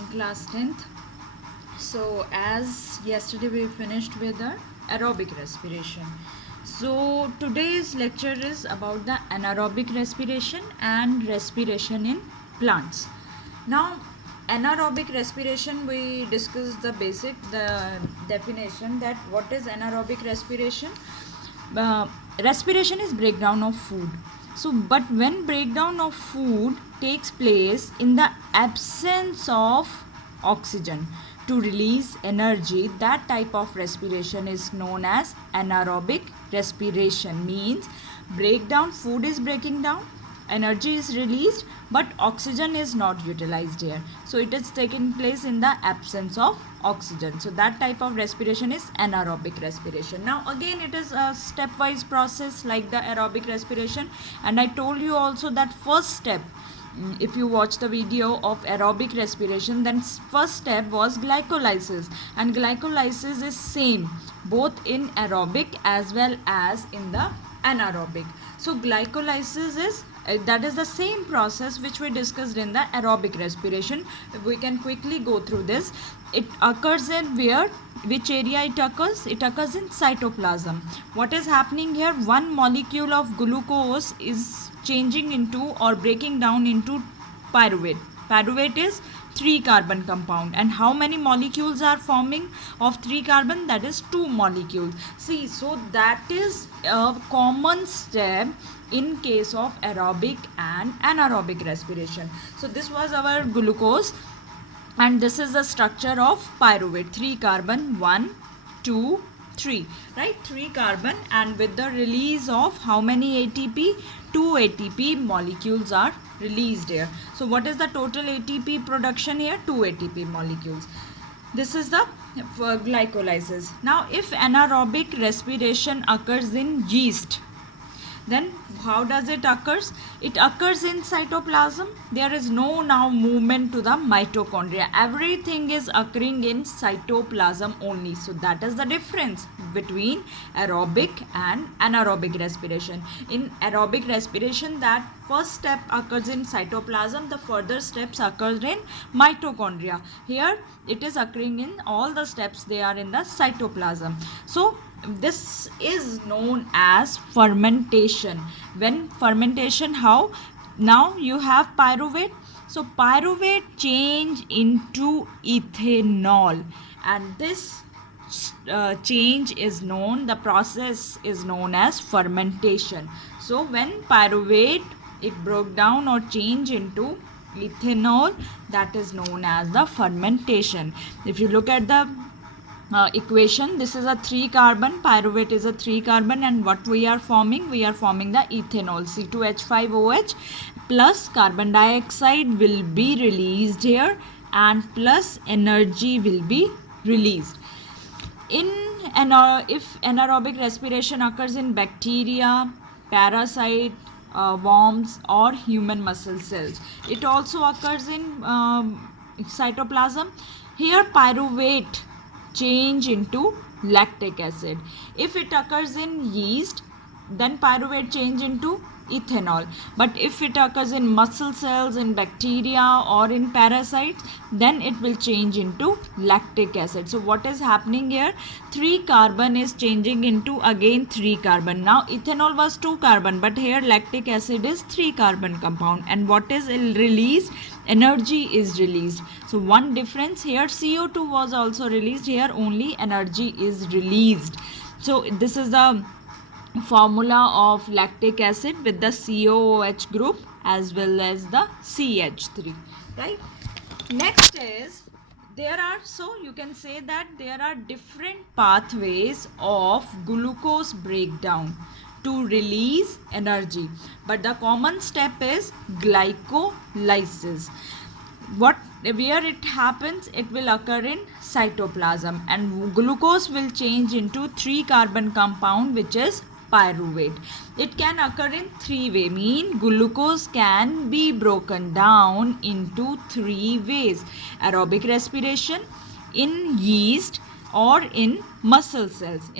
morning, class 10th. So as yesterday we finished with the aerobic respiration. So today's lecture is about the anaerobic respiration and respiration in plants. Now anaerobic respiration, we discussed the definition that what is anaerobic respiration. Respiration is breakdown of food. So but when breakdown of food takes place in the absence of oxygen to release energy, that type of respiration is known as anaerobic respiration. Means breakdown, food is breaking down, energy is released, but oxygen is not utilized here, so it is taking place in the absence of oxygen. So that type of respiration is anaerobic respiration. Now again, it is a stepwise process like the aerobic respiration, and I told you also that first step, if you watch the video of aerobic respiration, then first step was glycolysis, and glycolysis is same both in aerobic as well as in the anaerobic. So glycolysis is that is the same process which we discussed in the aerobic respiration. We can quickly go through this. It occurs in where, which area it occurs? It occurs in cytoplasm. What is happening here? One molecule of glucose is changing into or breaking down into pyruvate. Pyruvate is 3 carbon compound, and how many molecules are forming of 3 carbon? That is 2 molecules. See, so that is a common step in case of aerobic and anaerobic respiration. So this was our glucose, and this is the structure of pyruvate. 3 carbon, 1 2 3, right? 3 carbon, and with the release of how many ATP? 2 ATP molecules are released here. So what is the total ATP production here? 2 ATP molecules. This is the glycolysis. Now if anaerobic respiration occurs in yeast, then how does it occurs? It occurs in cytoplasm. There is no now movement to the mitochondria. Everything is occurring in cytoplasm only. So that is the difference between aerobic and anaerobic respiration. In aerobic respiration, that first step occurs in cytoplasm, the further steps occur in mitochondria. Here it is occurring in all the steps, they are in the cytoplasm. So this is known as fermentation. When fermentation, how? Now you have pyruvate. So pyruvate change into ethanol, and this change is known, the process is known as fermentation. So when pyruvate, it broke down or changed into ethanol, that is known as the fermentation. If you look at the equation, this is a 3 carbon, pyruvate is a 3 carbon, and what we are forming? We are forming the ethanol, C2H5OH, plus carbon dioxide will be released here, and plus energy will be released. If anaerobic respiration occurs in bacteria, parasite, worms, or human muscle cells, it also occurs in cytoplasm. Here pyruvate change into lactic acid. If it occurs in yeast, then pyruvate change into ethanol. But if it occurs in muscle cells, in bacteria, or in parasites, then it will change into lactic acid. So what is happening here? 3 carbon is changing into again 3 carbon. Now ethanol was 2 carbon, but here lactic acid is 3 carbon compound, and what is released? Energy is released. So one difference here, CO2 was also released, here only energy is released. So this is the formula of lactic acid with the COOH group as well as the CH3, right? Next is, so you can say that there are different pathways of glucose breakdown to release energy, but the common step is glycolysis. Where it happens? It will occur in cytoplasm, and glucose will change into 3 carbon compound, which is pyruvate. It can occur in 3 ways. Mean glucose can be broken down into 3 ways: aerobic respiration, in yeast, or in muscle cells,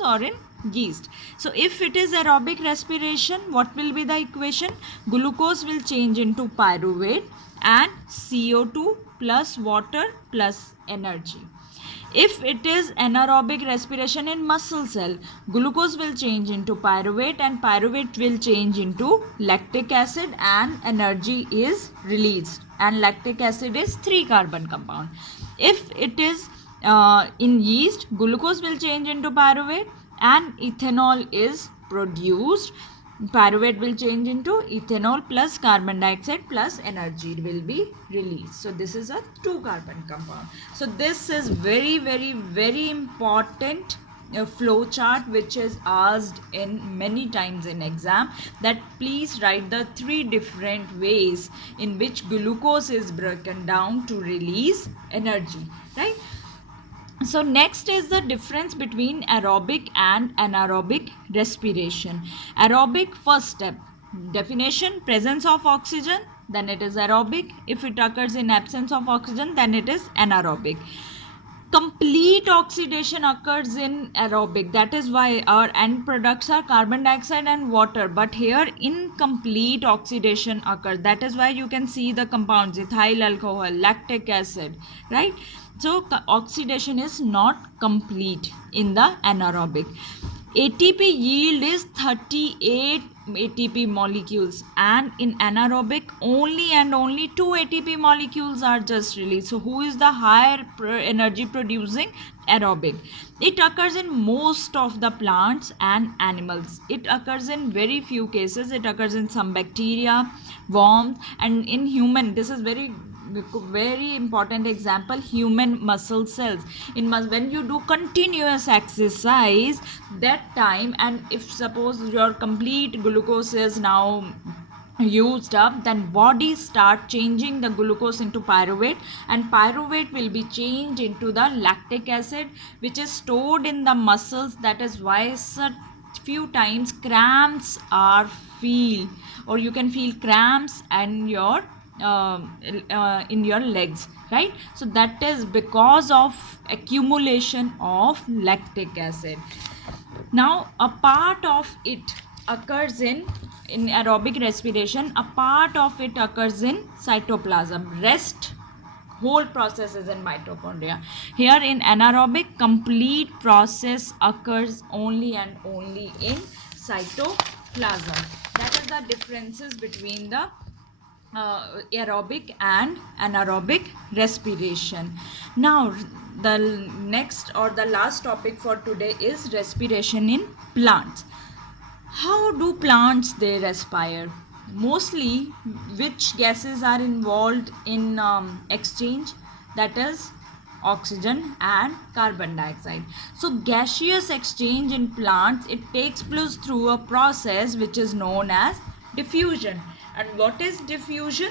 or in yeast. So if it is aerobic respiration, what will be the equation? Glucose will change into pyruvate and CO2 plus water plus energy. If it is anaerobic respiration in muscle cell, glucose will change into pyruvate and pyruvate will change into lactic acid and energy is released. And lactic acid is 3-carbon compound. If it is in yeast, glucose will change into pyruvate and ethanol is produced. Pyruvate will change into ethanol plus carbon dioxide plus energy will be released. So this is a 2-carbon compound. So this is very important flow chart which is asked in many times in exam, that please write the 3 different ways in which glucose is broken down to release energy, right? So next is the difference between aerobic and anaerobic respiration. Aerobic, first step, definition, presence of oxygen, then it is aerobic. If it occurs in absence of oxygen, then it is anaerobic. Complete oxidation occurs in aerobic, that is why our end products are carbon dioxide and water, but here incomplete oxidation occurs, that is why you can see the compounds ethyl alcohol, lactic acid, right? So oxidation is not complete in the anaerobic. ATP yield is 38 ATP molecules, and in anaerobic only and only 2 ATP molecules are just released. So who is the higher energy producing? Aerobic. It occurs in most of the plants and animals. It occurs in very few cases. It occurs in some bacteria, worms, and in human, this is very important example, human muscle cells. When you do continuous exercise, that time, and if suppose your complete glucose is now used up, then body start changing the glucose into pyruvate, and pyruvate will be changed into the lactic acid which is stored in the muscles. That is why such few times cramps are feel, or you can feel cramps and your in your legs, right? So that is because of accumulation of lactic acid. Now a part of it occurs in aerobic respiration, a part of it occurs in cytoplasm, rest whole process is in mitochondria. Here in anaerobic, complete process occurs only and only in cytoplasm. That is the differences between the aerobic and anaerobic respiration. Now the next or the last topic for today is respiration in plants. How do plants they respire? Mostly which gases are involved in exchange? That is oxygen and carbon dioxide. So gaseous exchange in plants, it takes place through a process which is known as diffusion. And what is diffusion?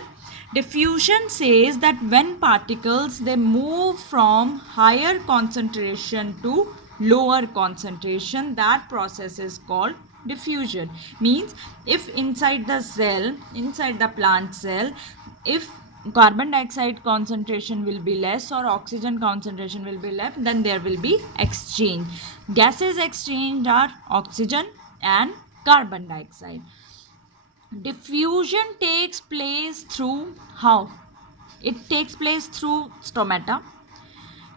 Diffusion says that when particles they move from higher concentration to lower concentration, that process is called diffusion. Means if inside the cell, inside the plant cell, if carbon dioxide concentration will be less or oxygen concentration will be less, then there will be exchange. Gases exchanged are oxygen and carbon dioxide. Diffusion takes place through how? It takes place through stomata.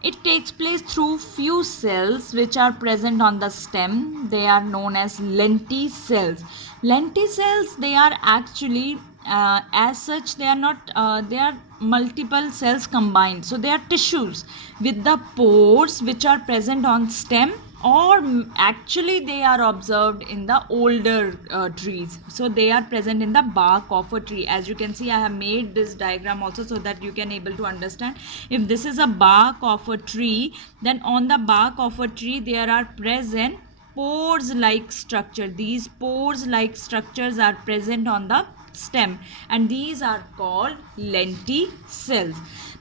It takes place through few cells which are present on the stem. They are known as lenticels. Lenticels, they are actually as such they are not they are multiple cells combined. So they are tissues with the pores which are present on stem, or actually they are observed in the older trees. So they are present in the bark of a tree. As you can see, I have made this diagram also so that you can able to understand. If this is a bark of a tree, then on the bark of a tree there are present pores like structure. These pores like structures are present on the stem, and these are called lenticels.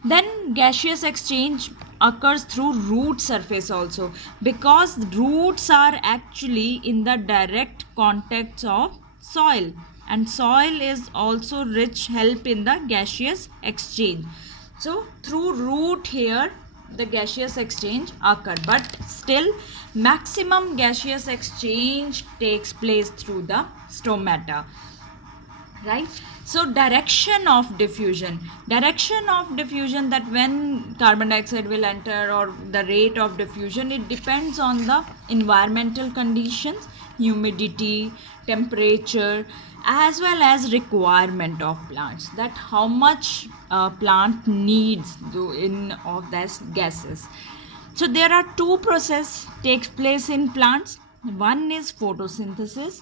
Then gaseous exchange occurs through root surface also, because roots are actually in the direct contact of soil, and soil is also rich help in the gaseous exchange. So through root here the gaseous exchange occur, but still maximum gaseous exchange takes place through the stomata. right? So direction of diffusion, that when carbon dioxide will enter, or the rate of diffusion, it depends on the environmental conditions, humidity, temperature, as well as requirement of plants, that how much plant needs in of these gases. So there are two process takes place in plants. One is photosynthesis,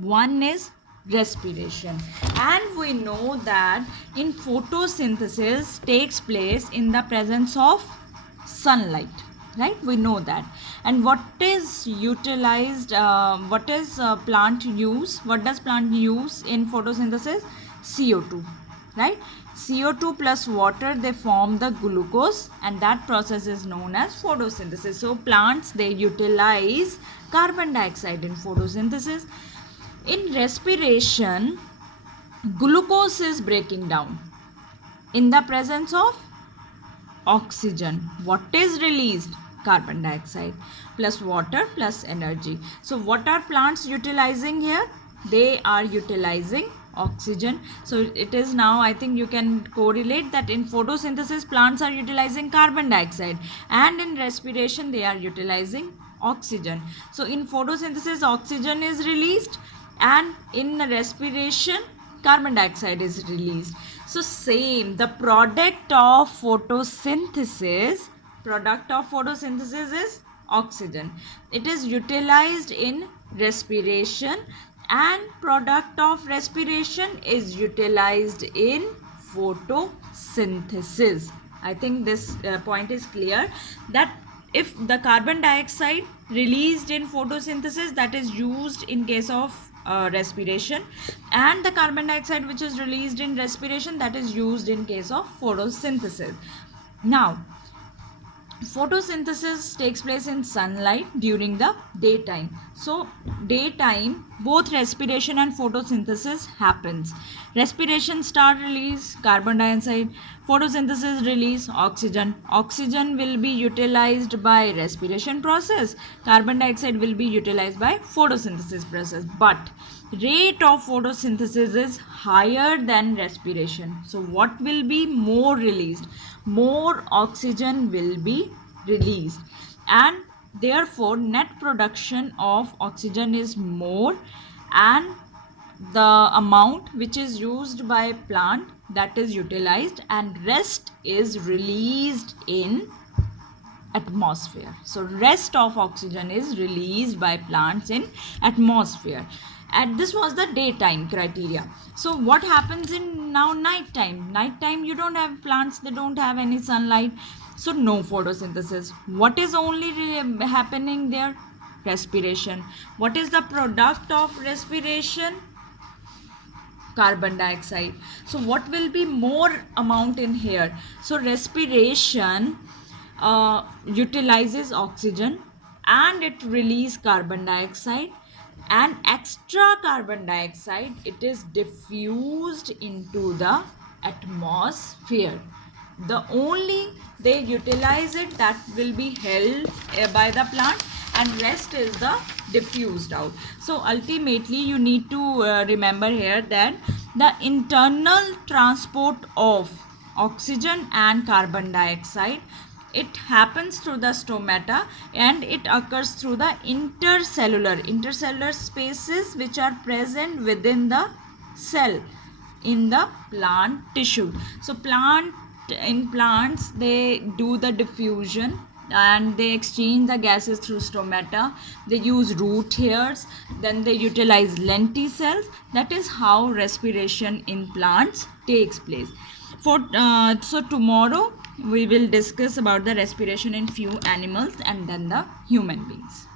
one is respiration. And we know that in photosynthesis takes place in the presence of sunlight, right? We know that. And what is utilized, what is plant use, what does plant use in photosynthesis? CO2, right? CO2 plus water, they form the glucose, and that process is known as photosynthesis. So plants, they utilize carbon dioxide in photosynthesis. In respiration, glucose is breaking down in the presence of oxygen. What is released? Carbon dioxide plus water plus energy. So what are plants utilizing here? They are utilizing oxygen. So it is now, I think you can correlate that in photosynthesis plants are utilizing carbon dioxide, and in respiration they are utilizing oxygen. So in photosynthesis oxygen is released, and in respiration carbon dioxide is released. So same, the product of photosynthesis is oxygen. It is utilized in respiration, and product of respiration is utilized in photosynthesis. I think this point is clear, that if the carbon dioxide released in photosynthesis, that is used in case of respiration, and the carbon dioxide which is released in respiration, that is used in case of photosynthesis. Now photosynthesis takes place in sunlight during the daytime. So daytime both respiration and photosynthesis happens. Respiration start release carbon dioxide, photosynthesis release oxygen. Oxygen will be utilized by respiration process, carbon dioxide will be utilized by photosynthesis process. But rate of photosynthesis is higher than respiration. So what will be more released? More oxygen will be released, and therefore net production of oxygen is more, and the amount which is used by plant, that is utilized, and rest is released in atmosphere. So rest of oxygen is released by plants in atmosphere. And this was the daytime criteria. So what happens in now nighttime? Nighttime you don't have plants, they don't have any sunlight, so no photosynthesis. What is only happening there? Respiration. What is the product of respiration? Carbon dioxide. So what will be more amount in here? So respiration utilizes oxygen, and it releases carbon dioxide, and extra carbon dioxide, it is diffused into the atmosphere. The only they utilize it, that will be held by the plant, and rest is the diffused out. So ultimately you need to remember here that the internal transport of oxygen and carbon dioxide, it happens through the stomata, and it occurs through the intercellular spaces which are present within the cell in the plant tissue. So plants, they do the diffusion, and they exchange the gases through stomata. They use root hairs, then they utilize lenticels. That is how respiration in plants takes place. So tomorrow we will discuss about the respiration in few animals and then the human beings.